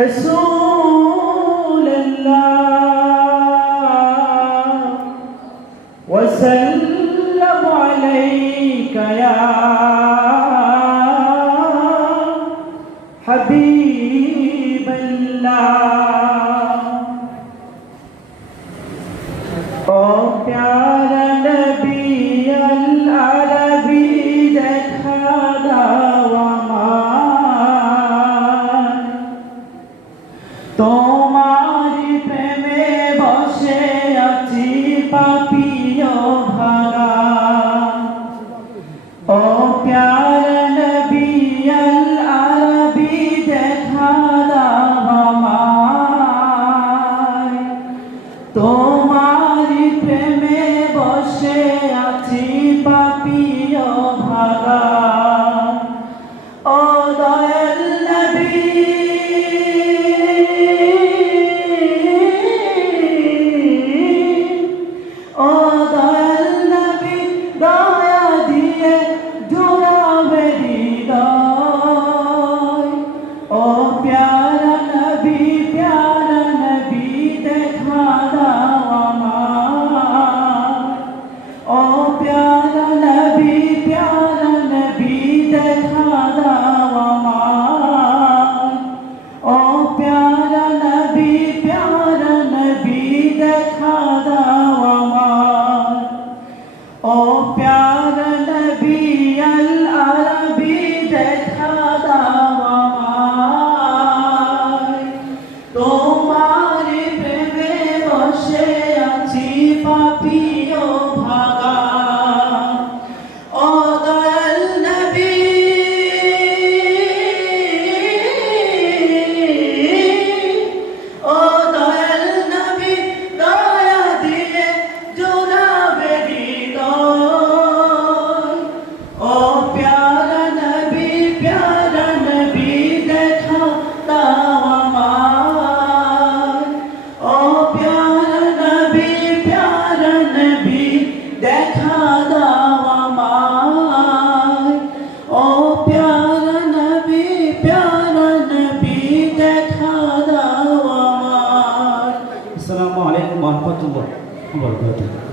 رسول الله وسلم عليك يا حبيب الله او प्यारा नबी अल अरबी देखा दावा তোমারি প্রেমে বসে আছি পাপিও ভাগা ও প্যারা নবী আল আরবি দেখা দাও আমায় তোমারি প্রেমে বসে আছি পাপিও ভাগা ও দয়াল নবী আসসালামু আলাইকুম ওয়া রাহমাতুল্লাহি ওয়া বারাকাতুহু।